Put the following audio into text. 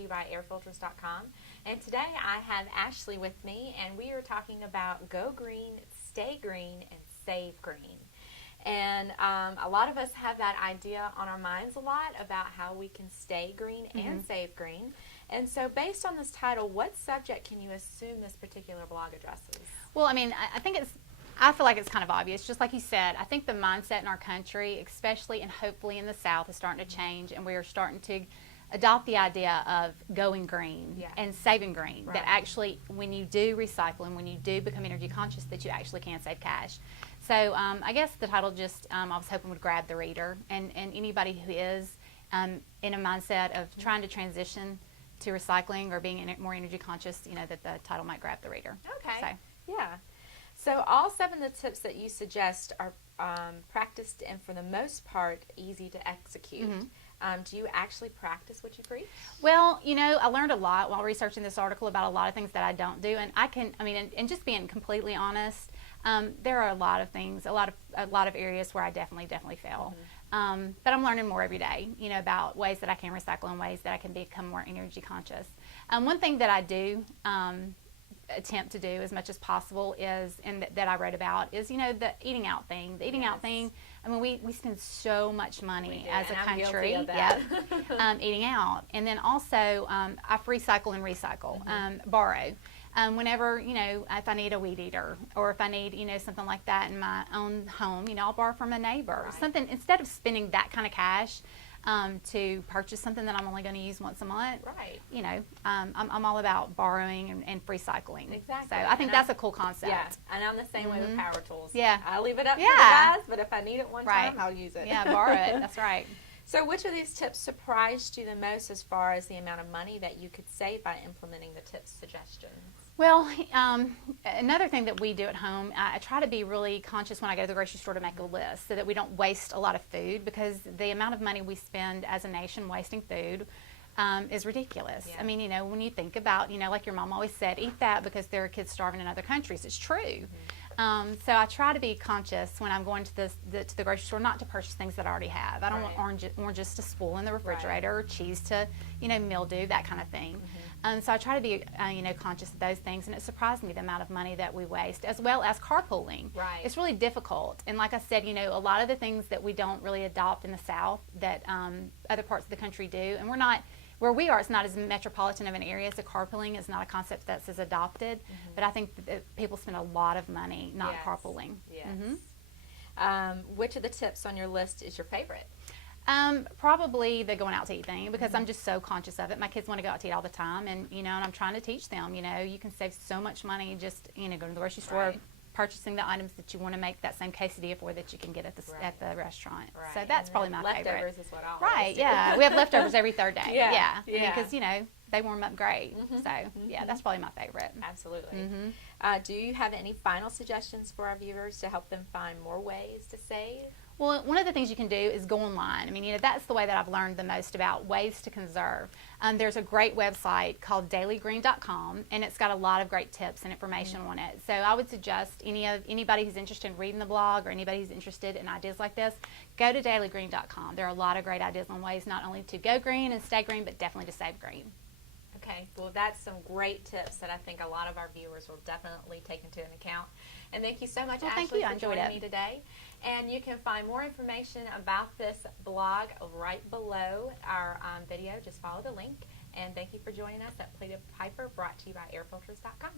to you by AirFilters.com. And today I have Ashley with me, and we are talking about Go Green, Stay Green, and Save Green. And a lot of us have that idea on our minds a lot about how we can stay green and save green. And so based on this title, what subject can you assume this particular blog addresses? Well, I mean, I feel like it's kind of obvious. Just like you said, I think the mindset in our country, especially and hopefully in the South, is starting to change, and we are starting to adopt the idea of going green and saving green. Right. That actually, when you do recycle and when you do become energy conscious, that you actually can save cash. So I guess the title just, I was hoping would grab the reader, and anybody who is in a mindset of trying to transition to recycling or being more energy conscious, that the title might grab the reader. Okay. So. Yeah. So all 7 of the tips that you suggest are practiced and for the most part easy to execute. Do you actually practice what you preach? Well, I learned a lot while researching this article about a lot of things that I don't do, and and just being completely honest, there are a lot of things, a lot of areas where I definitely fail. But I'm learning more every day, about ways that I can recycle and ways that I can become more energy conscious. One thing that I do attempt to do as much as possible is, and that I wrote about, is the eating out thing. The eating out thing. I mean, we spend so much money as a country, eating out, and then also I recycle and recycle, borrow. Whenever if I need a weed eater or if I need something like that in my own home, I'll borrow from a neighbor. Right. Something, instead of spending that kind of cash to purchase something that I'm only going to use once a month. Right. I'm all about borrowing and recycling. Exactly. So I think that's a cool concept. Yeah, and I'm the same way with power tools. Yeah. I leave it up to the guys, but if I need it one time, I'll use it. Yeah, borrow it. That's right. So which of these tips surprised you the most as far as the amount of money that you could save by implementing the tips suggestions? Well, another thing that we do at home, I try to be really conscious when I go to the grocery store to make a list so that we don't waste a lot of food, because the amount of money we spend as a nation wasting food is ridiculous. Yeah. I mean, when you think about, like your mom always said, eat that because there are kids starving in other countries. It's true. So I try to be conscious when I'm going to the grocery store not to purchase things that I already have. I don't want oranges to spoil in the refrigerator or cheese to, mildew, that kind of thing. So I try to be, conscious of those things, and it surprised me the amount of money that we waste, as well as carpooling. Right. It's really difficult, and like I said, a lot of the things that we don't really adopt in the South that other parts of the country do, and we're not. Where we are, it's not as metropolitan of an area, so carpooling is not a concept that's as adopted. But I think that people spend a lot of money not carpooling. Yes. Which of the tips on your list is your favorite? Probably the going out to eat thing, because I'm just so conscious of it. My kids want to go out to eat all the time, and and I'm trying to teach them. You can save so much money just going to the grocery store. Purchasing the items that you want to make that same quesadilla for that you can get at the restaurant. Right. So that's probably my favorite. Leftovers is what I'll Right, yeah. We have leftovers every third day. Yeah. Because, they warm up great. So, yeah, that's probably my favorite. Absolutely. Do you have any final suggestions for our viewers to help them find more ways to save? Well, one of the things you can do is go online. I mean, that's the way that I've learned the most about ways to conserve. There's a great website called dailygreen.com, and it's got a lot of great tips and information on it. So I would suggest anybody who's interested in reading the blog, or anybody who's interested in ideas like this, go to dailygreen.com. There are a lot of great ideas on ways not only to go green and stay green, but definitely to save green. Okay, well, that's some great tips that I think a lot of our viewers will definitely take into account. And thank you so much, Ashley, for joining me today. And you can find more information about this blog right below our video. Just follow the link. And thank you for joining us at Play to Piper, brought to you by AirFilters.com.